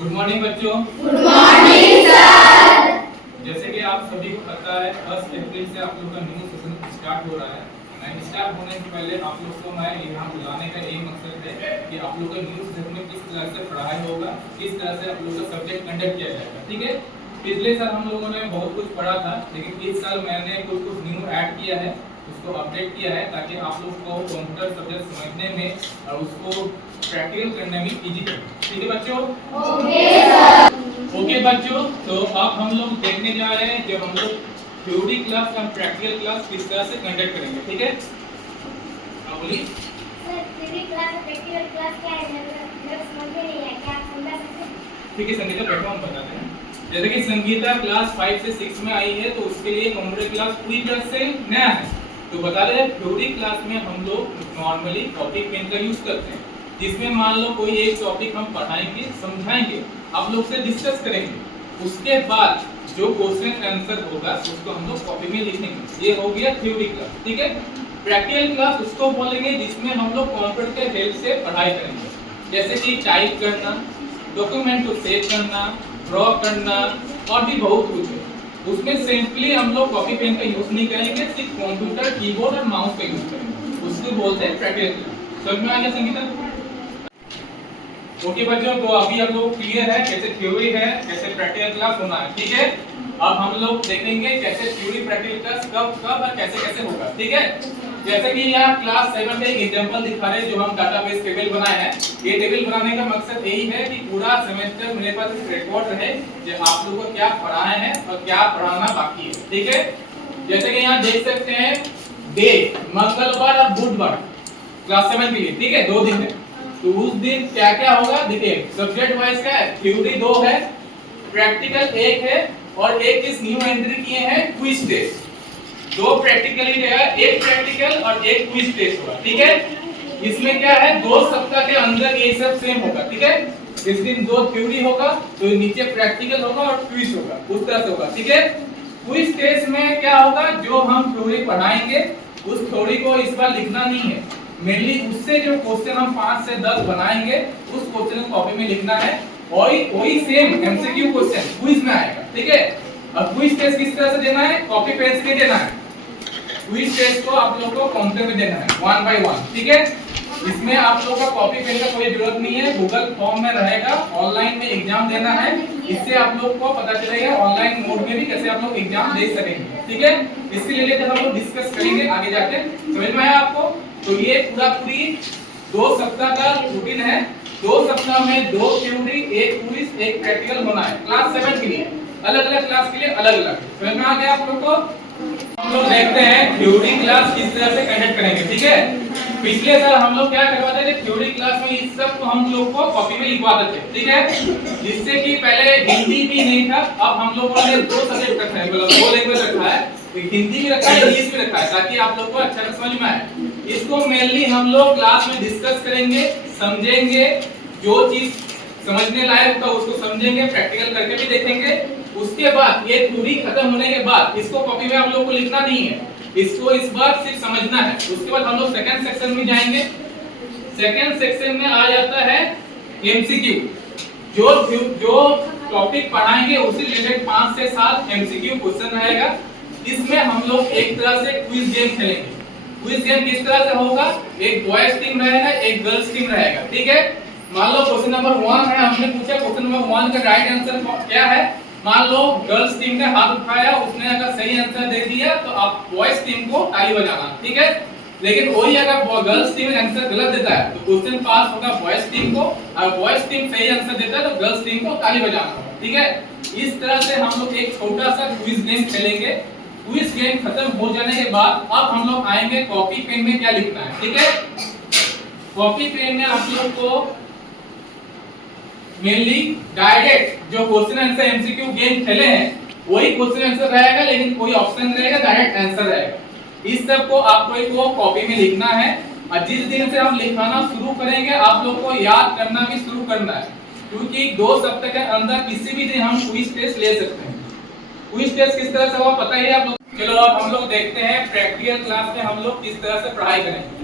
Good morning बच्चों। Good morning sir. जैसे कि आप सभी को पता है 10 अप्रैल से आप लोग का न्यू सेशन स्टार्ट हो रहा है। मैं स्टार्ट होने से पहले आप लोग को मैं यहाँ बुलाने का यही मकसद है कि आप लोग का न्यू सेशन में किस तरह से पढ़ाई होगा, किस तरह से आप लोग का सब्जेक्ट कंडक्ट किया जाएगा। ठीक है, पिछले साल हम लोगों ने बहुत कुछ पढ़ा था, लेकिन इस साल मैंने कुछ न्यू ऐड किया है, उसको अपडेट किया है ताकि आप लोग को कंप्यूटर सब्जेक्ट समझने में और उसको प्रैक्टिकल करने में इजी हो। ठीक है बच्चों? Okay sir. ओके बच्चों, तो अब हम लोग देखने जा रहे हैं जब हम लोग थ्योरी क्लास और प्रैक्टिकल क्लास किस तरह से कंडक्ट करेंगे। ठीक है, अब बोलिए सर थ्योरी क्लास और प्रैक्टिकल क्लास क्या है? मेरे समझ में नहीं आया, क्या आप समझा सकते हैं? ठीक है संगीता, बैठो हम बताते हैं। जैसे कि संगीता क्लास 5 से 6 में आई है, तो उसके लिए कंप्यूटर क्लास पूरी तरह से नया है। तो बता रहे हैं थ्योरी क्लास में हम लोग नॉर्मली कॉपी पेन का यूज करते हैं, जिसमें मान लो कोई एक टॉपिक हम पढ़ाएंगे, समझाएंगे, आप लोग से डिस्कस करेंगे, उसके बाद जो क्वेश्चन आंसर होगा उसको हम लोग कॉपी में लिखेंगे। ये हो गया थ्योरी क्लास। ठीक है, प्रैक्टिकल क्लास उसको बोलेंगे जिसमें हम लोग कंप्यूटर के हेल्प से पढ़ाई करेंगे, जैसे कि टाइप करना, डॉक्यूमेंट को सेव करना, ड्रॉ करना और भी बहुत कुछ है। उसमें सिंपली हम लोग कॉपी पेन का यूज नहीं करेंगे, सिर्फ कंप्यूटर कीबोर्ड और माउस का यूज करेंगे। उसको बोलते हैं प्रैक्टिकल क्लास। समझ में आ गया संगीता? ओके बच्चों, तो अभी हम लोग क्लियर है कैसे थ्योरी है, कैसे प्रैक्टिकल क्लास होना है। ठीक है, अब हम लोग देखेंगे कैसे थ्योरी प्रैक्टिकल क्लास कब कब और कैसे कैसे होगा। ठीक है, जैसे कि यहाँ क्लास 7 में एक एग्जांपल दिखा रहे हैं जो हम डाटाबेस टेबल बनाए हैं। ये टेबल बनाने का मकसद यही है कि पूरा सेमेस्टर मेरे पास एक रिकॉर्ड रहे जो आप लोगों को क्या पढ़ाए हैं और क्या पढ़ाना बाकी है। ठीक है, जैसे कि यहाँ देख सकते हैं डे मंगलवार और बुधवार क्लास 7 के लिए। ठीक है, 2 दिन है, तो उस दिन क्या क्या होगा देखिए। सब्जेक्ट वाइज का थ्योरी 2 है, प्रैक्टिकल 1 है और एक चीज न्यू एंट्री किए हैं क्विज टेस्ट। 2 प्रैक्टिकल ही रहेगा, एक प्रैक्टिकल और एक क्विज टेस्ट होगा। ठीक है, इसमें क्या है 2 सप्ताह के अंदर ये सब सेम होगा। ठीक है, इस दिन 2 थ्योरी होगा तो नीचे प्रैक्टिकल होगा और क्विज होगा, उस तरह से होगा। ठीक है, क्विज टेस्ट में क्या होगा, जो हम थ्योरी पढ़ाएंगे उस थ्योरी को इस बार लिखना नहीं है, मेनली उससे जो क्वेश्चन हम 5 से 10 बनाएंगे उस क्वेश्चन को कॉपी में लिखना है और वही सेम एमसीक्यू क्वेश्चन क्विज में आएगा। ठीक है, अब क्विज टेस्ट किस तरह से देना है, कॉपी पेन से देना है। क्विज टेस्ट को आप लोगों को कंप्यूटर में देना है 1 बाय 1। ठीक है, इसमें आप लोगों का कॉपी पेन का कोई जरूरत नहीं है, गूगल फॉर्म में रहेगा, ऑनलाइन में एग्जाम देना है। इससे आप लोग को पता चलेगा ऑनलाइन मोड में भी कैसे आप लोग एग्जाम दे सकेंगे। ठीक है, इसके लिए हम लोग डिस्कस करेंगे आगे जाके। समझ में आया आपको? तो ये पूरी 2 सप्ताह का रूटीन है। 2 सप्ताह में 2 थ्योरी, एक क्विज, एक प्रैक्टिकल होना है क्लास 7 के लिए। अलग अलग क्लास के लिए अलग अलग। समझ में आ गया आप लोग को? हम लोग देखते हैं थ्योरी क्लास किस तरह से कंडक्ट करेंगे। ठीक है, पिछले साल हम लोग क्या करवाते थे, थ्योरी क्लास में इस सब को हम लोग को कॉपी में लिखवाते थे। ठीक है, जिससे कि पहले हिंदी भी नहीं था, अब हम लोगों ने 2 सब्जेक्ट रखा है, मतलब 2 लैंग्वेज रखा है, हिंदी भी रखा है, इंग्लिश भी रखा है, ताकि आप लोग को अच्छा से समझ में आए। इसको मेनली हम लोग क्लास में डिस्कस करेंगे, समझेंगे, जो चीज समझने लायक होगा उसको समझेंगे, प्रैक्टिकल करके भी देखेंगे। उसके बाद ये थ्योरी खत्म होने के बाद इसको कॉपी में हम लोग को लिखना नहीं है, इसको इस बार सिर्फ समझना है। उसके बाद हम लोग सेकंड सेक्शन में जाएंगे। सेकंड सेक्शन में आ जाता है एमसीक्यू। जो टॉपिक पढ़ाएंगे उसी रिलेटेड 5 से 7 एमसीक्यू क्वेश्चन रहेगा। इसमें हम लोग एक तरह से क्विज गेम खेलेंगे। क्विज गेम किस तरह से होगा, एक बॉयज टीम रहेगा, एक गर्ल्स टीम रहेगा। ठीक है, मान लो क्वेश्चन नंबर 1 है, हमने पूछा क्वेश्चन नंबर 1 का राइट आंसर क्या है। मान लो गर्ल्स टीम ने हाथ उठाया, उसने अगर सही आंसर दे दिया तो आप बॉयज टीम को ताली बजाना। ठीक है, लेकिन वही अगर गर्ल्स टीम आंसर गलत देता है तो क्वेश्चन पास होगा बॉयज टीम को, और बॉयज टीम सही आंसर देता है तो गर्ल्स टीम को ताली बजाना होगा। ठीक है, इस तरह से हम लोग एक छोटा सा क्विज गेम खेलेंगे। क्विज गेम खत्म हो जाने के बाद अब हम लोग आएंगे कॉपी पेन में क्या लिखना है। ठीक है, कॉपी पेन में आप लोग को मेनली डायरेक्ट जो क्वेश्चन आंसर एमसीक्यू गेम खेले हैं वही क्वेश्चन आंसर रहेगा, लेकिन कोई ऑप्शन रहेगा, डायरेक्ट आंसर रहेगा। इस सब को आपको कॉपी में लिखना है, और जिस दिन से हम लिखाना शुरू करेंगे आप लोग को याद करना भी शुरू करना है, क्योंकि 2 सप्ताह के अंदर किसी भी दिन हम क्विज टेस्ट ले सकते हैं। क्विज टेस्ट किस तरह से होगा पता ही है आप लोग। चलो अब हम लोग देखते हैं प्रैक्टिकल क्लास में हम लोग किस तरह से पढ़ाई करेंगे।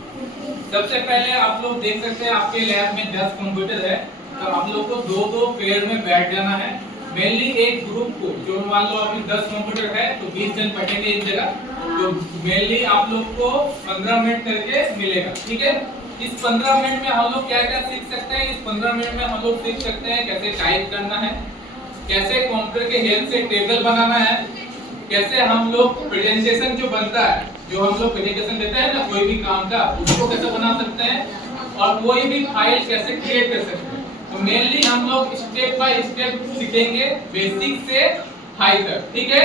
सबसे पहले आप लोग देख सकते हैं आपके लैब में 10 कंप्यूटर है, तो आप लोग को दो दो पेयर में बैठ जाना है। मेनली एक ग्रुप को, जो मान लो अभी 10 कंप्यूटर है तो 20 जन बैठेंगे एक जगह, तो मेनली आप लोग को 15 मिनट करके मिलेगा, ठीक है। इस 15 मिनट में हम लोग क्या क्या सीख सकते हैं? इस 15 मिनट में हम लोग सीख सकते हैं कैसे टाइप करना है, कैसे कंप्यूटर के हेल्प से टेबल बनाना है, कैसे हम लोग प्रेजेंटेशन जो बनता है, जो हम लोग प्रेजेंटेशन देते हैं ना कोई भी काम का, उसको कैसे बना सकते हैं, और कोई भी फाइल कैसे क्रिएट कर सकते हैं। तो मेनली हम लोग स्टेप बाय स्टेप सीखेंगे, बेसिक से हाई तक, ठीक है।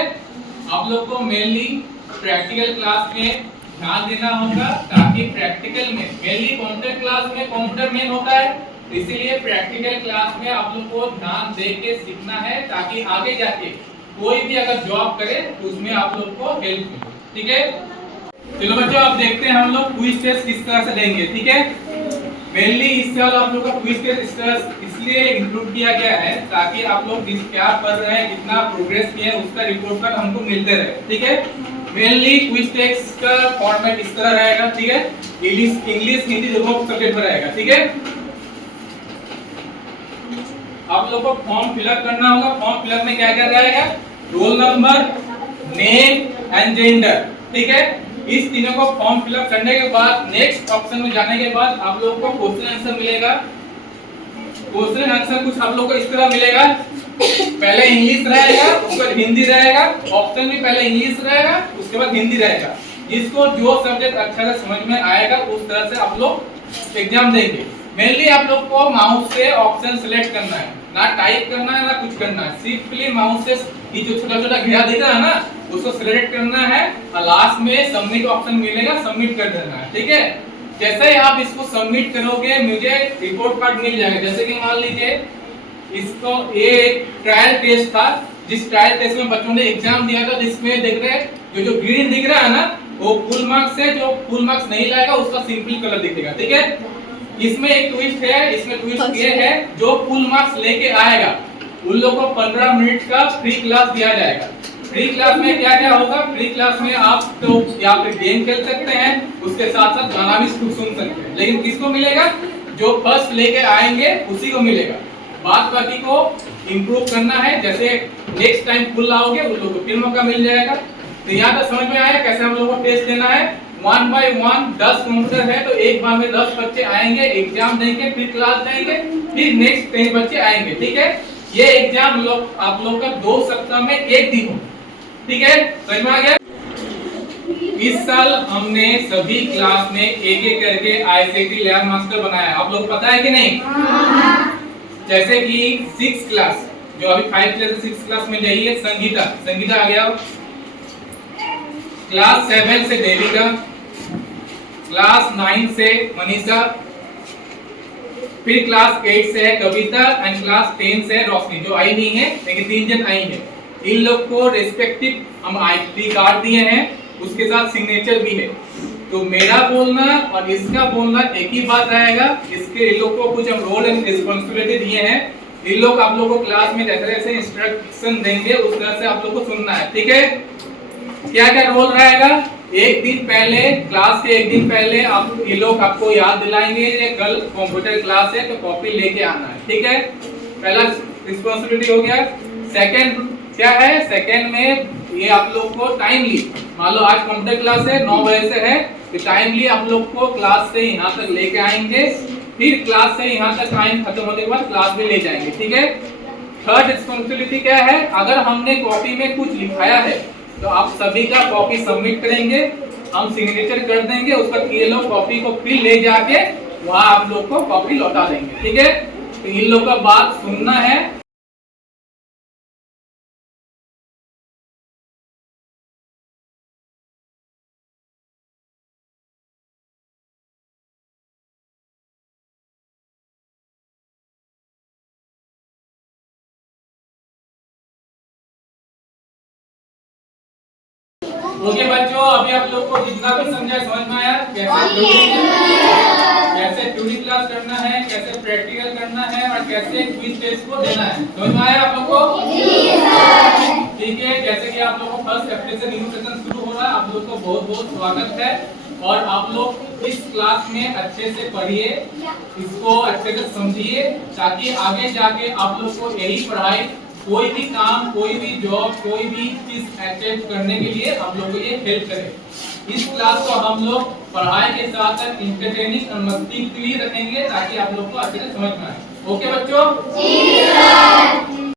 आप लोग को मेनली प्रैक्टिकल क्लास में ध्यान देना होगा, ताकि प्रैक्टिकल में मेनली कंप्यूटर क्लास में कंप्यूटर मेन होता है, इसीलिए प्रैक्टिकल क्लास में आप लोग को ध्यान दे के सीखना है, ताकि आगे जाके कोई भी अगर जॉब करे तो उसमें आप लोग को हेल्प मिले, ठीक है। चलो बच्चों, अब देखते हैं हम लोग क्विज टेस्ट किस तरह से लेंगे, ठीक है। मेनली इस साल आप लोग का क्विज टेस्ट इसलिए इंक्लूड किया गया है ताकि आप लोग क्या पढ़ रहे हैं, कितना प्रोग्रेस किया है, उसका रिपोर्ट कार्ड हमको मिलते रहे, ठीक है। मेनली क्विज टेस्ट का फॉर्मेट इस तरह रहेगा, ठीक है। इंग्लिश हिंदी दोनों सब्जेक्ट में रहेगा, ठीक है। आप लोग को फॉर्म फिलअप करना होगा। फॉर्म फिलअप में क्या क्या रहेगा? Roll number, name and gender, ठीक है। इस तीनों को फॉर्म फिलअप करने के बाद नेक्स्ट ऑप्शन में जाने के बाद आप लोगों को क्वेश्चन आंसर मिलेगा। क्वेश्चन आंसर कुछ आप लोगों को इस तरह मिलेगा, पहले इंग्लिश रहेगा, उसके बाद हिंदी रहेगा, ऑप्शन भी पहले इंग्लिश रहेगा, उसके बाद हिंदी रहेगा। जिसको जो सब्जेक्ट अच्छा से समझ में आएगा उस तरह से आप लोग एग्जाम देंगे। मेनली आप लोग को माउस से ऑप्शन सिलेक्ट करना है, ना टाइप करना है ना कुछ करना है, सिंपली माउस से ये जो छोटा छोटा घेरा दिख रहा है ना, उसको सिलेक्ट करना है और लास्ट में सबमिट ऑप्शन मिलेगा, सबमिट कर देना है, ठीक है। जैसे ही आप इसको सबमिट करोगे मुझे रिपोर्ट कार्ड मिल जाएगा। जैसे कि मान लीजिए इसको ये ट्रायल टेस्ट था, जिस ट्रायल टेस्ट में बच्चों ने एग्जाम दिया था, जिसमें देख रहे हैं जो ग्रीन दिख रहा है ना, वो फुल मार्क्स है, जो फुल मार्क्स नहीं लाएगा उसका सिंपल कलर दिखेगा, ठीक है। इसमें एक ट्विस्ट है, इसमें ट्विस्ट ये है, जो फुल मार्क्स लेके आएगा उन लोगों को 15 मिनट का फ्री क्लास दिया जाएगा। फ्री क्लास में क्या क्या होगा? फ्री क्लास में आप तो यहाँ पे गेम खेल सकते हैं, उसके साथ साथ गाना भी सुन सकते हैं, लेकिन किसको मिलेगा? जो फर्स्ट लेके आएंगे उसी को मिलेगा। बात बाकी को इम्प्रूव करना है, जैसे नेक्स्ट टाइम फुल लाओगे उन लोगों को फिर मौका मिल जाएगा। तो यहाँ तक समझ में आया कैसे हम लोगों को टेस्ट देना है। 1 by 1 10 कंप्यूटर है तो एक बार में 10 बच्चे आएंगे, एग्जाम देंगे, फिर क्लास जाएंगे, फिर नेक्स्ट 10 बच्चे आएंगे, ठीक है। ये एग्जाम आप लोग का 2 सप्ताह में एक दिन हो, ठीक है। समझ में आ गया? इस साल हमने सभी क्लास में एक एक करके ICT लैब मास्टर बनाया, आप लोग पता है कि नहीं? जैसे कि 6 क्लास, जो अभी 5 क्लास से 6 क्लास में जाइए, संगीता आ गया। क्लास 7 से देविका, क्लास 9 से मनीषा, फिर क्लास 8 से है कविता एंड क्लास 10 से है रोशनी, जो आई नहीं है लेकिन 3 जन आई है। इन लोग को रेस्पेक्टिव हम आईडी कार्ड दिए हैं, उसके साथ सिग्नेचर भी है। तो मेरा बोलना और इसका बोलना एक ही बात रहेगा। इसके इन लोग को कुछ हम रोल एंड रिस्पांसिबिलिटी दिए हैं। इन लोग आप लोगों को क्लास में जैसे जैसे इंस्ट्रक्शन देंगे उस तरह से आप लोग को सुनना है, ठीक है। क्या क्या रोल रहेगा? एक दिन पहले, क्लास के एक दिन पहले आप ये लोग आपको याद दिलाएंगे कि कल कंप्यूटर क्लास है तो कॉपी लेके आना है, ठीक है। पहला रिस्पांसिबिलिटी हो गया। सेकंड क्या है? सेकंड में ये आप लोग को टाइमली, मान लो आज कंप्यूटर क्लास है 9 बजे से है, तो टाइमली आप लोग को क्लास से यहाँ तक लेके आएंगे, फिर क्लास से यहाँ तक टाइम खत्म होने के बाद क्लास में ले जाएंगे, ठीक है। थर्ड रिस्पांसिबिलिटी क्या है? अगर हमने कॉपी में कुछ लिखाया है तो आप सभी का कॉपी सबमिट करेंगे, हम सिग्नेचर कर देंगे, उसका ये लोग कॉपी को फिर ले जाके वहाँ आप लोग को कॉपी लौटा देंगे, ठीक है। तो इन लोग का बात सुनना है। ओके बच्चों, अभी आप लोग को जितना भी समझा समझ में आया? कैसे थ्योरी क्लास करना है, कैसे प्रैक्टिकल करना है और कैसे क्विज टेस्ट को देना है, समझ में आया आप लोग को? ठीक है। जैसे कि आप लोगों को फर्स्ट हफ्ते से न्यू सेशन शुरू हो रहा है, आप लोग को बहुत बहुत स्वागत है। और आप लोग इस क्लास में अच्छे से पढ़िए, इसको अच्छे से समझिए, ताकि आगे जाके आप लोग को यही पढ़ाई कोई भी काम, कोई भी जॉब, कोई भी चीज अचीव करने के लिए आप लोगों को ये हेल्प करे। इस क्लास को हम लोग पढ़ाई के साथ साथ इंटरटेनिंग और मस्ती के लिए रखेंगे, ताकि आप लोग को अच्छे से समझ में आए। ओके बच्चों? जी सर।